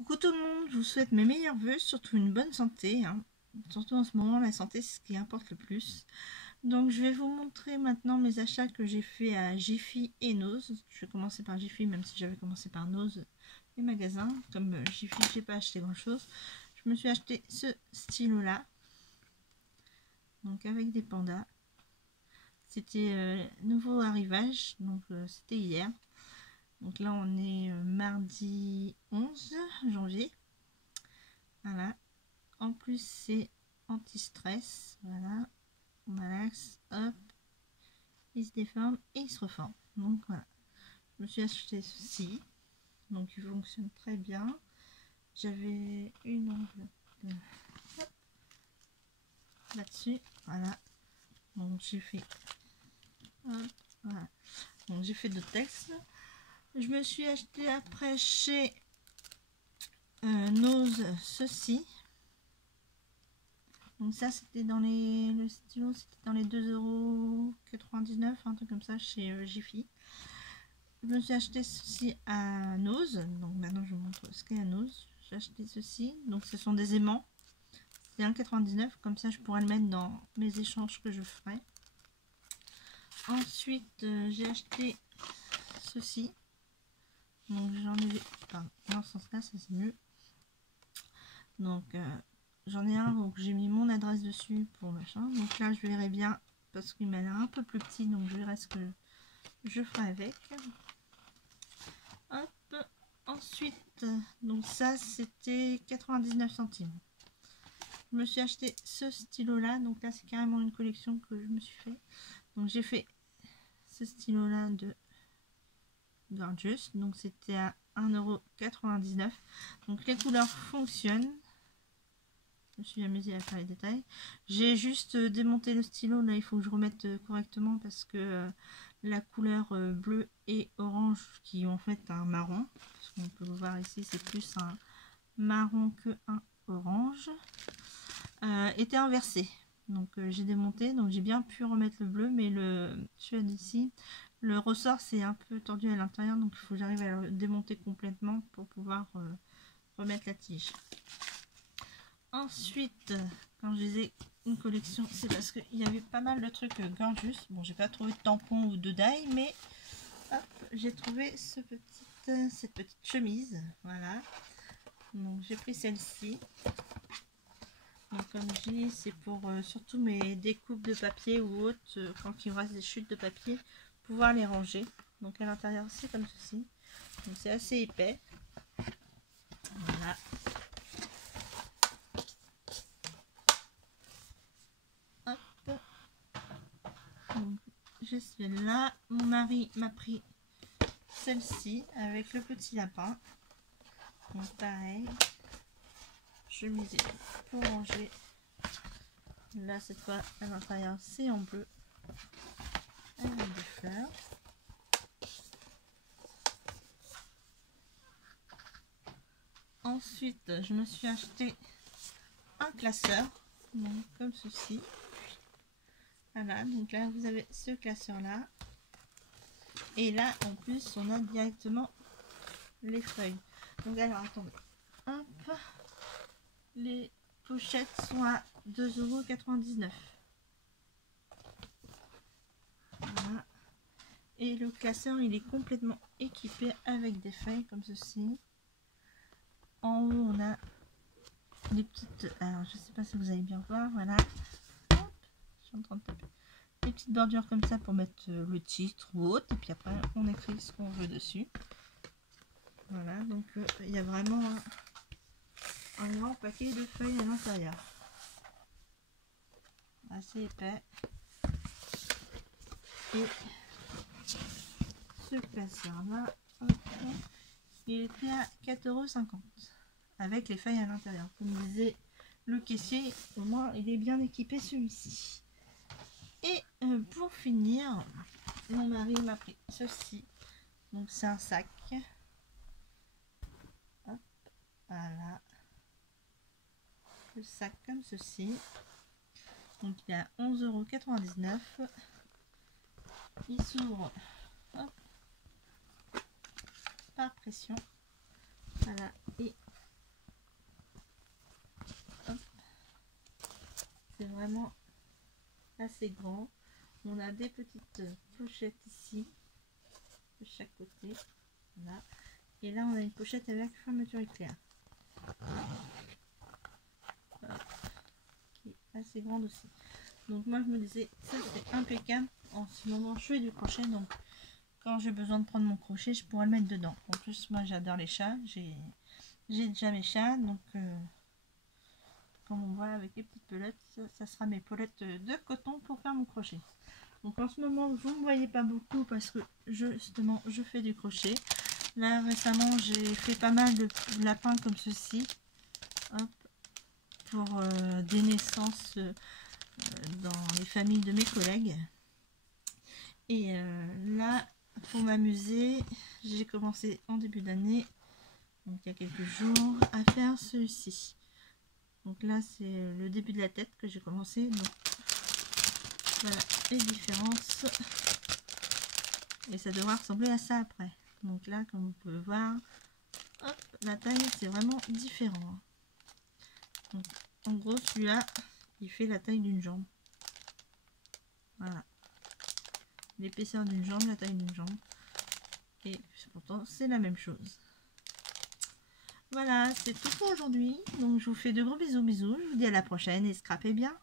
Coucou tout le monde, je vous souhaite mes meilleurs vœux, surtout une bonne santé. Surtout en ce moment, la santé c'est ce qui importe le plus. Donc je vais vous montrer maintenant mes achats que j'ai fait à Jiffy et Nose. Je vais commencer par Jiffy, même si j'avais commencé par Nose, les magasins. Comme Jiffy, j'ai pas acheté grand chose. Je me suis acheté ce stylo là, donc avec des pandas. C'était nouveau arrivage, donc c'était hier. Donc là on est mardi 11 janvier. Voilà. En plus c'est anti-stress. Voilà. On malaxe. Hop. Il se déforme et il se reforme. Donc voilà. Je me suis acheté ceci. Donc il fonctionne très bien. J'avais une enveloppe là-dessus. Voilà. Donc j'ai fait. Hop. Voilà. Donc j'ai fait de texte. Je me suis acheté après chez Nose ceci. Donc ça c'était dans les... Le stylo c'était dans les 2,99 €, un truc comme ça chez Jiffy. Je me suis acheté ceci à Nose. Donc maintenant je vous montre ce qu'est à Nose. J'ai acheté ceci. Donc ce sont des aimants. C'est 1,99 €. Comme ça je pourrais le mettre dans mes échanges que je ferai. Ensuite j'ai acheté ceci. Donc j'en ai... Enfin, dans ce sens là ça c'est mieux. Donc j'en ai un où j'ai mis mon adresse dessus pour machin. Donc là je verrai bien parce qu'il m'a l'air un peu plus petit. Donc je verrai ce que je ferai avec. Hop. Ensuite, donc ça c'était 99 centimes. Je me suis acheté ce stylo là. Donc là c'est carrément une collection que je me suis fait. Donc j'ai fait ce stylo là de Gorgeous. Donc c'était à 1,99 €. Donc les couleurs fonctionnent. Je me suis amusée à faire les détails. J'ai juste démonté le stylo. Là, il faut que je remette correctement parce que la couleur bleu et orange, qui ont en fait un marron, parce qu'on peut le voir ici, c'est plus un marron que un orange, était inversé. Donc j'ai démonté, donc j'ai bien pu remettre le bleu, mais celui d'ici, le ressort c'est un peu tordu à l'intérieur, donc il faut que j'arrive à le démonter complètement pour pouvoir remettre la tige. Ensuite, quand je disais une collection, c'est parce qu'il y avait pas mal de trucs Gorgeous. Bon, j'ai pas trouvé de tampon ou de die, mais j'ai trouvé cette petite chemise. Voilà. Donc j'ai pris celle-ci. Donc comme je dis, c'est pour surtout mes découpes de papier ou autres, quand il me reste des chutes de papier, pouvoir les ranger. Donc à l'intérieur, c'est comme ceci. Donc c'est assez épais. Voilà. Je suis là, mon mari m'a pris celle-ci avec le petit lapin. Donc pareil, chemise pour ranger. Là cette fois à l'intérieur c'est en bleu avec des fleurs. Ensuite je me suis acheté un classeur, donc comme ceci. Voilà, donc là vous avez ce classeur là. Et là en plus on a directement les feuilles. Donc alors attendez. Hop. Les pochettes sont à 2,99 €. Voilà. Et le classeur il est complètement équipé avec des feuilles comme ceci. En haut on a des petites... Alors je sais pas si vous allez bien voir. Voilà. Hop, je suis en train de taper. Des petites bordures comme ça pour mettre le titre ou autre. Et puis après on écrit ce qu'on veut dessus. Voilà, donc il y a vraiment un grand paquet de feuilles à l'intérieur. Assez épais. Et ce classeur là, il était à 4,50 € avec les feuilles à l'intérieur. Comme disait le caissier, au moins il est bien équipé celui-ci. Et pour finir, mon mari m'a pris ceci. Donc c'est un sac. Hop, voilà. Le sac comme ceci. Donc il est à 11,99 €. Il s'ouvre par pression. Voilà. Et vraiment assez grand. On a des petites pochettes ici de chaque côté. Voilà. Et là on a une pochette avec fermeture éclair. Qui est assez grande aussi. Donc moi je me disais, ça c'est impeccable. En ce moment je fais du crochet, donc quand j'ai besoin de prendre mon crochet, je pourrais le mettre dedans. En plus moi j'adore les chats, j'ai déjà mes chats, donc comme on voit avec les petites pelotes, ça sera mes pelotes de coton pour faire mon crochet. Donc en ce moment vous ne me voyez pas beaucoup parce que justement je fais du crochet. Là récemment j'ai fait pas mal de lapins comme ceci. Hop, pour des naissances dans les familles de mes collègues. Et là, pour m'amuser, j'ai commencé en début d'année, donc il y a quelques jours, à faire celui-ci. Donc là, c'est le début de la tête que j'ai commencé. Donc voilà les différences. Et ça devra ressembler à ça après. Donc là, comme vous pouvez voir, hop, la taille, c'est vraiment différent. Donc, en gros, celui-là, il fait la taille d'une jambe. Voilà. L'épaisseur d'une jambe, la taille d'une jambe. Et pourtant, c'est la même chose. Voilà, c'est tout pour aujourd'hui. Donc, je vous fais de gros bisous, bisous. Je vous dis à la prochaine et scrapez bien.